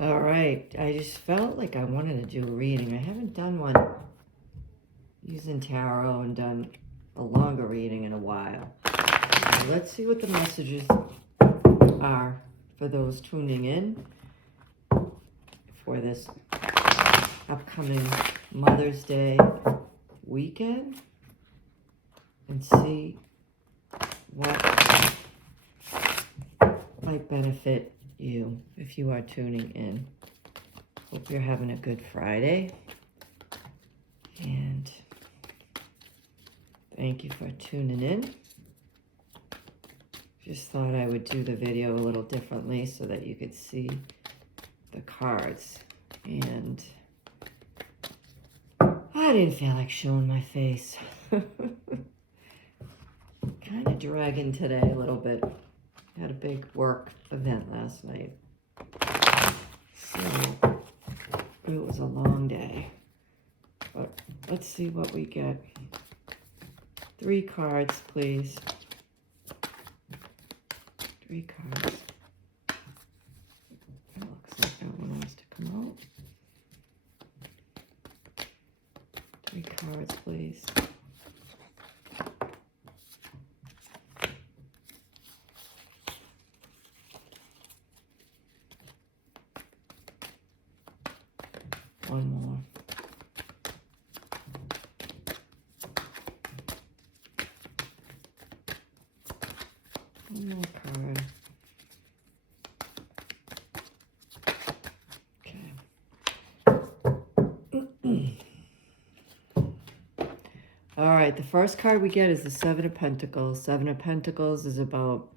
All right, I just felt like I wanted to do a reading. I haven't done one using tarot and done a longer reading in a while. So let's see what the messages are for those tuning in for this upcoming Mother's Day weekend, and see what might benefit you if you are tuning in. Hope you're having a good Friday, and thank you for tuning in. Just thought I would do the video a little differently so that you could see the cards, and I didn't feel like showing my face. Kind of dragging today a little bit. Had a big work event last night, so it was a long day. But let's see what we get. 3 cards, please. 3 cards. That looks like that one wants to come out. 3 cards, please. One more. One more card. Okay. All right, the first card we get is the 7 of Pentacles. 7 of Pentacles is about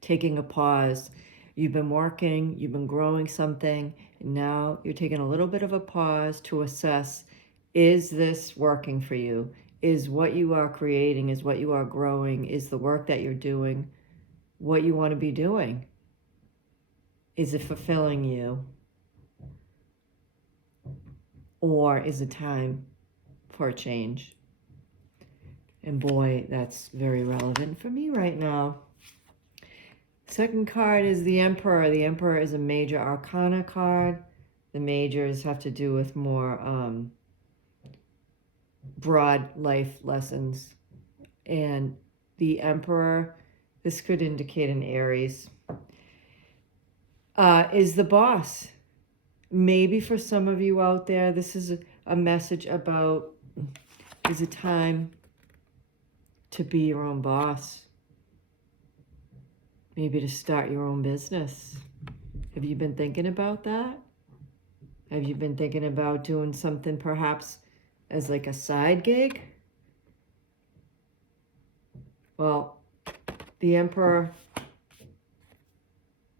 taking a pause. You've been working, you've been growing something, and now you're taking a little bit of a pause to assess, is this working for you? Is what you are creating, is what you are growing, is the work that you're doing what you want to be doing? Is it fulfilling you? Or is it time for a change? And boy, that's very relevant for me right now. Second card is the Emperor. The Emperor is a major arcana card. The majors have to do with more broad life lessons. And the Emperor, this could indicate an Aries, is the boss. Maybe for some of you out there, this is a message about, is it time to be your own boss? Maybe to start your own business. Have you been thinking about that? Have you been thinking about doing something perhaps as like a side gig? Well, the Emperor,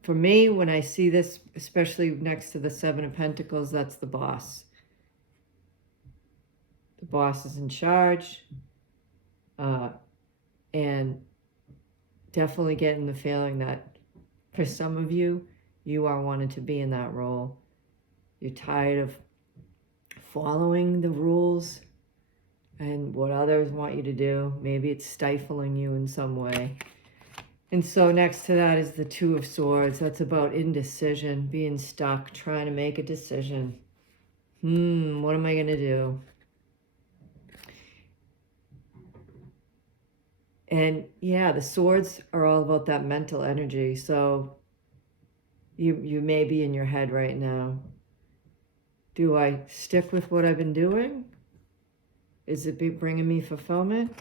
for me, when I see this, especially next to the 7 of Pentacles, that's the boss. The boss is in charge, and definitely getting the feeling that for some of you, you are wanting to be in that role. You're tired of following the rules and what others want you to do. Maybe it's stifling you in some way. And so next to that is the 2 of Swords. That's about indecision, being stuck, trying to make a decision. What am I going to do? And yeah, the swords are all about that mental energy. So you may be in your head right now. Do I stick with what I've been doing? Is it bringing me fulfillment?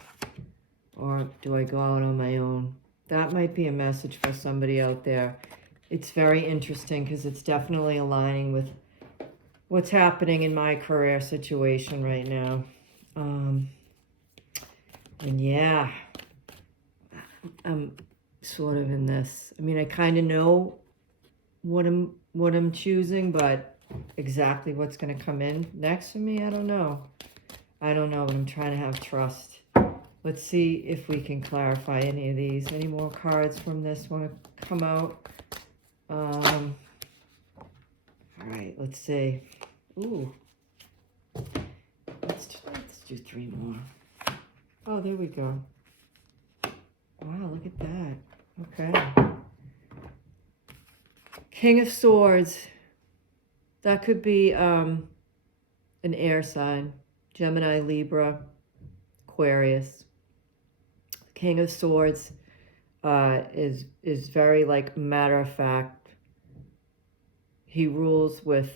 Or do I go out on my own? That might be a message for somebody out there. It's very interesting because it's definitely aligning with what's happening in my career situation right now. And yeah, I'm sort of in this. I mean, I kind of know what I'm choosing, but exactly what's going to come in next for me, I don't know. I don't know, but I'm trying to have trust. Let's see if we can clarify any of these. Any more cards from this want to come out? All right, let's see. Ooh. Let's do 3 more. Oh, there we go. Wow, look at that. Okay. King of Swords. That could be an air sign, Gemini, Libra, Aquarius. King of Swords is very like matter of fact. He rules with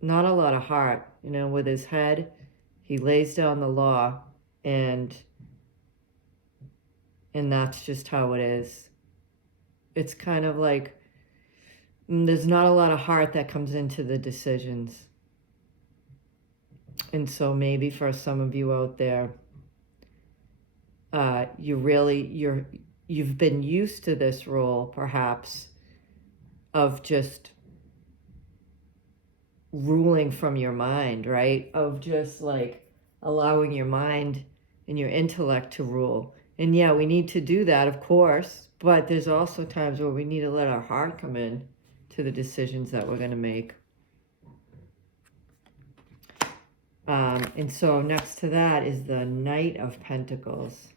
not a lot of heart, you know, with his head. He lays down the law, and that's just how it is. It's kind of like there's not a lot of heart that comes into the decisions. And so maybe for some of you out there, you've been used to this role, perhaps, of just ruling from your mind, right? Of just like allowing your mind and your intellect to rule. And yeah, we need to do that, of course, but there's also times where we need to let our heart come in to the decisions that we're going to make. And so next to that is the Knight of Pentacles.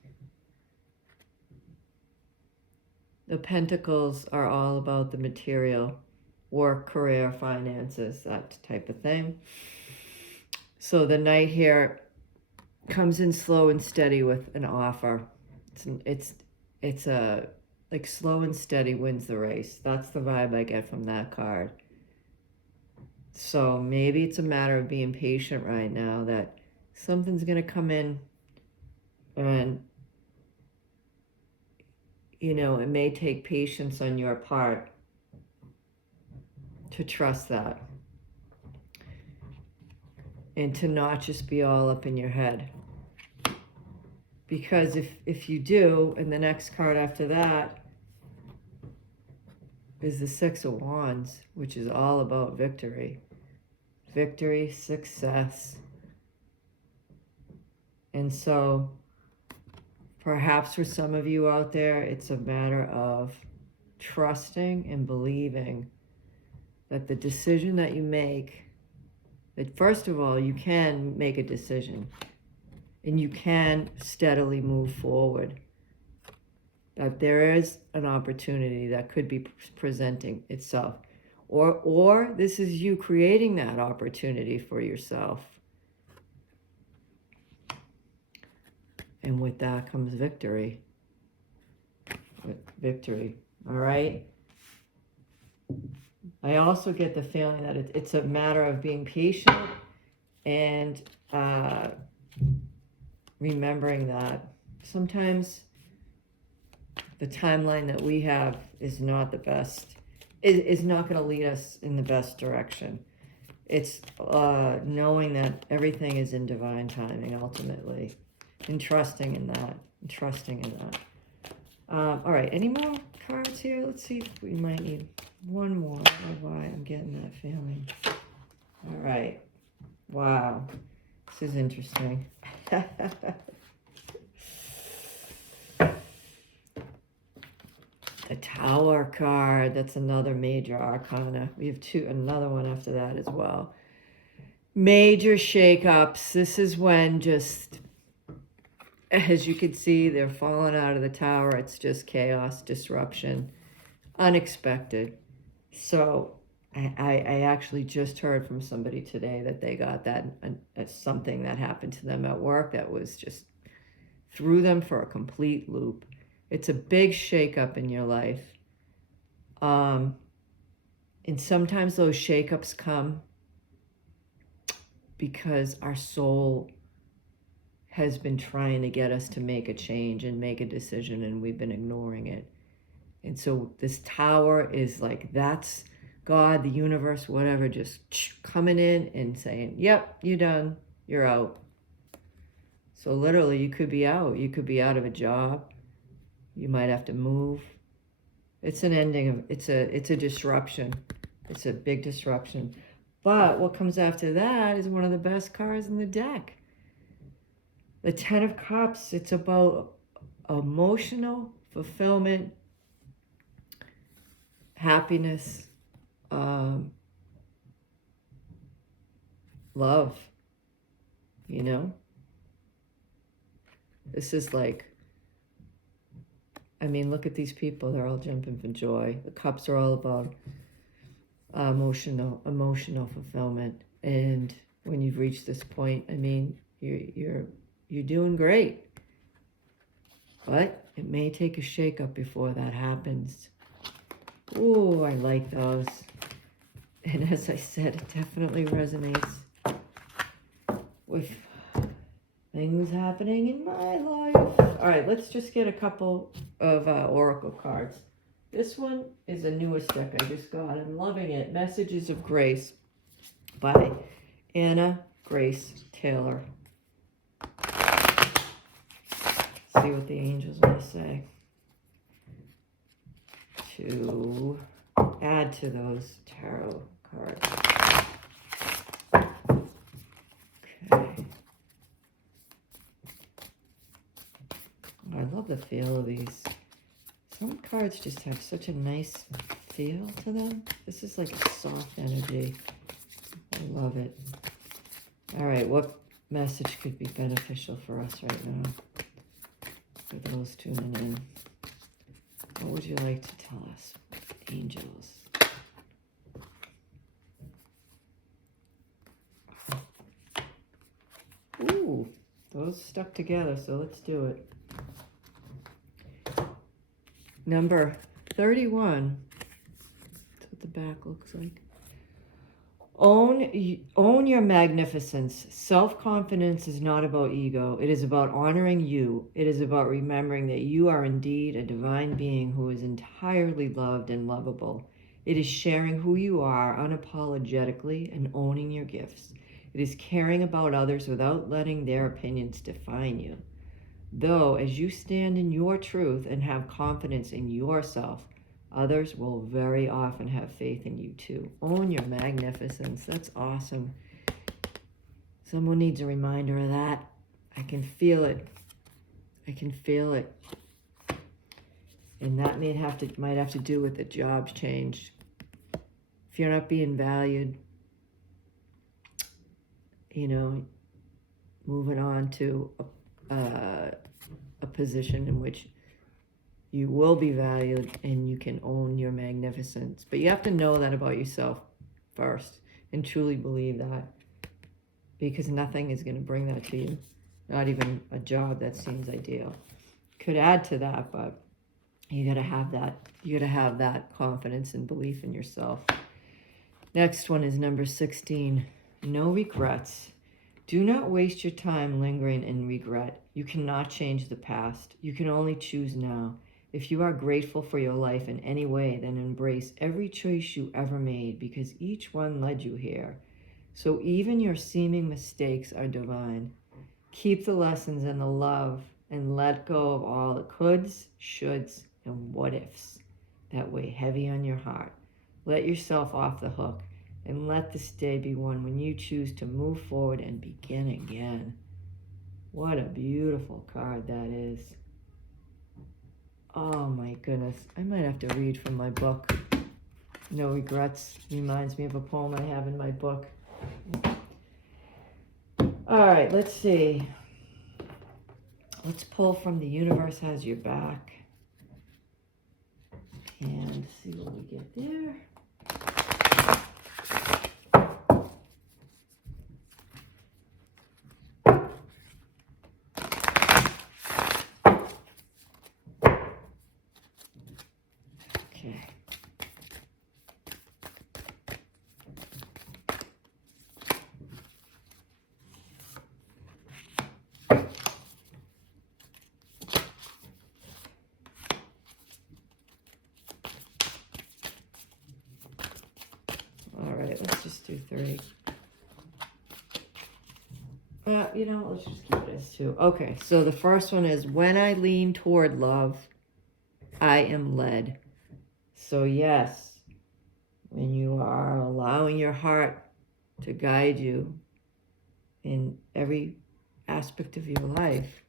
The Pentacles are all about the material, work, career, finances, that type of thing. So the Knight here comes in slow and steady with an offer. It's a like slow and steady wins the race. That's the vibe I get from that card. So maybe it's a matter of being patient right now, that something's going to come in, and you know, it may take patience on your part to trust that, and to not just be all up in your head. Because if you do, and the next card after that is the Six of Wands, which is all about victory. Victory, success. And so perhaps for some of you out there, it's a matter of trusting and believing that the decision that you make, that first of all, you can make a decision and you can steadily move forward. That there is an opportunity that could be presenting itself. Or this is you creating that opportunity for yourself. And with that comes victory. Victory, all right? I also get the feeling that it's a matter of being patient and remembering that sometimes the timeline that we have is not the best, is not going to lead us in the best direction. It's knowing that everything is in divine timing ultimately, and trusting in that, all right, any more cards here? Let's see if we might need one more. I don't know why I'm getting that feeling. All right. Wow. This is interesting. The Tower card, that's another major arcana. We have another one after that as well. Major shakeups. This is when just, as you can see, they're falling out of the tower. It's just chaos, disruption, unexpected. So I actually just heard from somebody today that they got that, something that happened to them at work that was just threw them for a complete loop. It's a big shakeup in your life. And sometimes those shakeups come because our soul has been trying to get us to make a change and make a decision, and we've been ignoring it. And so this tower is like, that's God, the universe, whatever, just coming in and saying, yep, you're done, you're out. So literally you could be out. You could be out of a job. You might have to move. It's an ending of, it's a disruption. It's a big disruption. But what comes after that is one of the best cards in the deck. The Ten of Cups. It's about emotional fulfillment, happiness, love, you know? This is like, I mean, look at these people. They're all jumping for joy. The cups are all about emotional fulfillment. And when you've reached this point, I mean, you're doing great. But it may take a shakeup before that happens. Ooh, I like those. And as I said, it definitely resonates with things happening in my life. All right, let's just get a couple of oracle cards. This one is a newest deck I just got. I'm loving it. Messages of Grace by Anna Grace Taylor. See what the angels want to say to add to those tarot cards. Okay. I love the feel of these. Some cards just have such a nice feel to them. This is like a soft energy. I love it. All right, what message could be beneficial for us right now? For those tuning in, what would you like to tell us, angels? Ooh, those stuck together, so let's do it. Number 31. That's what the back looks like. Own your magnificence. Self-confidence is not about ego. It is about honoring you. It is about remembering that you are indeed a divine being who is entirely loved and lovable. It is sharing who you are unapologetically and owning your gifts. It is caring about others without letting their opinions define you. Though, as you stand in your truth and have confidence in yourself, others will very often have faith in you too. Own your magnificence. That's awesome. Someone needs a reminder of that. I can feel it. I can feel it. And that might have to do with the jobs change. If you're not being valued, you know, moving on to a position in which you will be valued and you can own your magnificence. But you have to know that about yourself first and truly believe that, because nothing is going to bring that to you. Not even a job that seems ideal. Could add to that, but you got to have that. You got to have that confidence and belief in yourself. Next one is number 16. No regrets. Do not waste your time lingering in regret. You cannot change the past. You can only choose now. If you are grateful for your life in any way, then embrace every choice you ever made, because each one led you here. So even your seeming mistakes are divine. Keep the lessons and the love and let go of all the coulds, shoulds, and what ifs that weigh heavy on your heart. Let yourself off the hook and let this day be one when you choose to move forward and begin again. What a beautiful card that is. Oh my goodness. I might have to read from my book. No Regrets reminds me of a poem I have in my book. All right, let's see. Let's pull from The Universe Has Your Back and see what we get there. Okay. All right, let's just do 3. You know, let's just keep it as 2. Okay, so the first one is, when I lean toward love, I am led. So yes, when you are allowing your heart to guide you in every aspect of your life,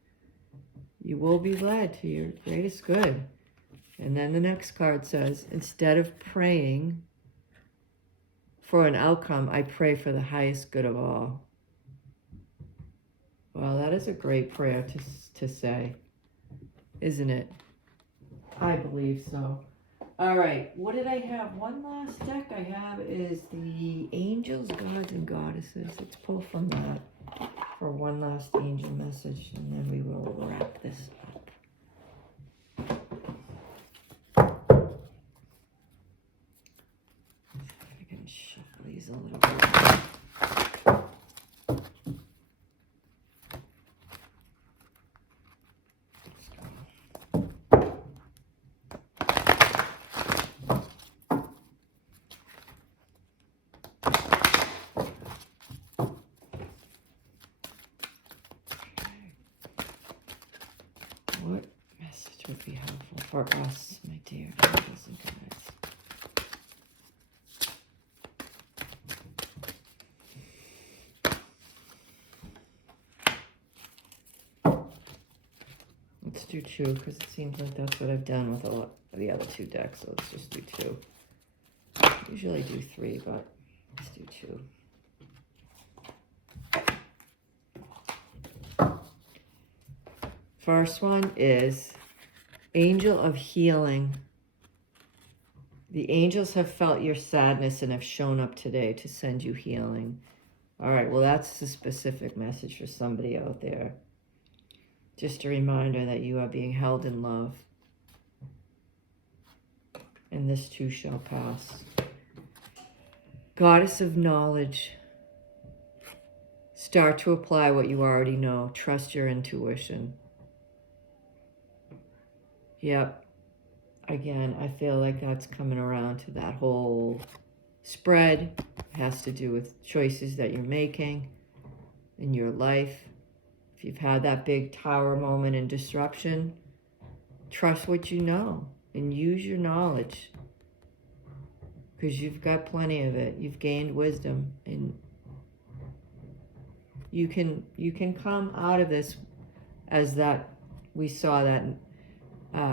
you will be led to your greatest good. And then the next card says, instead of praying for an outcome, I pray for the highest good of all. Well, that is a great prayer to say, isn't it? I believe so. All right, what did I have? One last deck I have is the Angels, Gods, and Goddesses. Let's pull from that for one last angel message, and then we will wrap this up. I can shuffle these a little bit. What message would be helpful for us, my dear angels and guides? Let's do two, because it seems like that's what I've done with a lot of the other two decks, so let's just do two. Usually do three, but let's do two. First one is Angel of Healing. The angels have felt your sadness and have shown up today to send you healing. All right, well, that's a specific message for somebody out there. Just a reminder that you are being held in love. And this too shall pass. Goddess of Knowledge. Start to apply what you already know. Trust your intuition. Yep. Again, I feel like that's coming around to that whole spread. It has to do with choices that you're making in your life. If you've had that big tower moment in disruption, trust what you know and use your knowledge, because you've got plenty of it. You've gained wisdom, and you can come out of this as that we saw that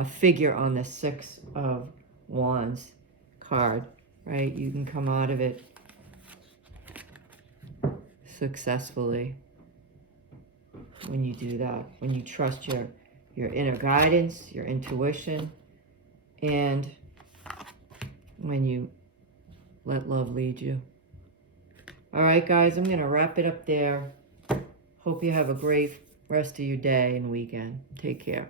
figure on the Six of Wands card, right? You can come out of it successfully when you do that, when you trust your inner guidance, your intuition, and when you let love lead you. All right, guys, I'm going to wrap it up there. Hope you have a great rest of your day and weekend. Take care.